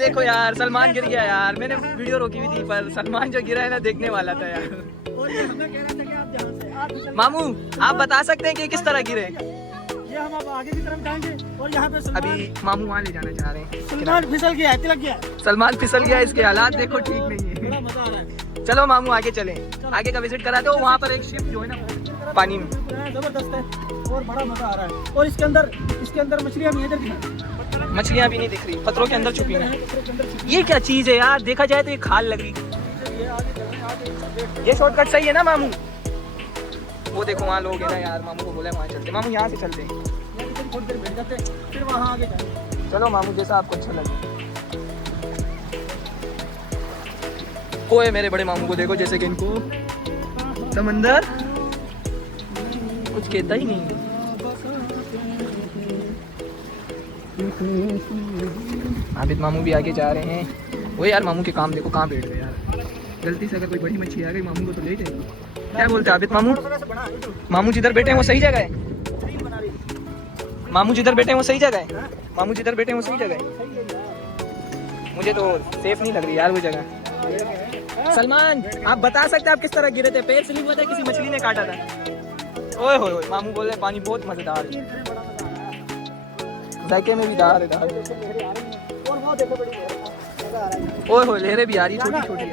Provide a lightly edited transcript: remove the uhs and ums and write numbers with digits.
देखो यार सलमान गिर गया यार, मैंने वीडियो रोकी हुई थी पर सलमान जो गिरा है ना देखने वाला था यार। और ये हमें कह रहा था कि आप जहाँ से आप मामू आप बता सकते हैं कि किस तरह गिरे? ये हम अब आगे की तरफ जाएंगे और यहाँ पे अभी मामू वहाँ ले जाना चाह रहे हैं। सलमान फिसल गया है, तिलक गया है। सलमान फिसल गया, इसके हालात देखो ठीक नहीं बड़ा है। मजा आ रहा है। चलो मामू आगे चलें, आगे का विजिट करा दो। वहाँ पर एक शिप जो है ना पानी में जबरदस्त है और बड़ा मजा आ रहा है। और इसके अंदर मछलियाँ भी इधर मछलियाँ भी नहीं दिख रही, पत्थरों के अंदर छुपी हैं। ये क्या चीज़ है यार, देखा जाए तो ये खाल लग रही। ये शॉर्टकट सही है ना मामू? वो देखो वहाँ लोग है ना यार, मामू को बोला वहाँ चलते। मामू यहाँ से चलते हैं। थोड़ी देर बैठ जाते हैं, फिर वहाँ आगे जाएंगे। चलो मामू जैसा आपको अच्छा लगे। वो है मेरे बड़े मामू को देखो, जैसे कि इनको समंदर कुछ कहता ही नहीं है। आबिद मामू भी आगे जा रहे हैं। वो यार मामू के काम देखो कहाँ बैठ गए यार। गलती से अगर कोई बड़ी मच्छी आ गई मामू को तो ले जाएगी। क्या बोलते हैं आबिद मामू? मामू जिधर बैठे हैं वो सही जगह है? मामू जिधर बैठे हैं वो सही जगह है? मामू जिधर बैठे हैं वो सही जगह है? मुझे तो सेफ नहीं लग रही यार वो जगह। सलमान आप बता सकते हैं आप किस तरह गिरे थे? पैर स्लिप हुआ था, किसी मछली ने काटा था? ओए होए मामू बोल रहे पानी बहुत मजेदार है, जायके में भी दार है। ओए होए लहरें भी आ रही छोटी छोटी।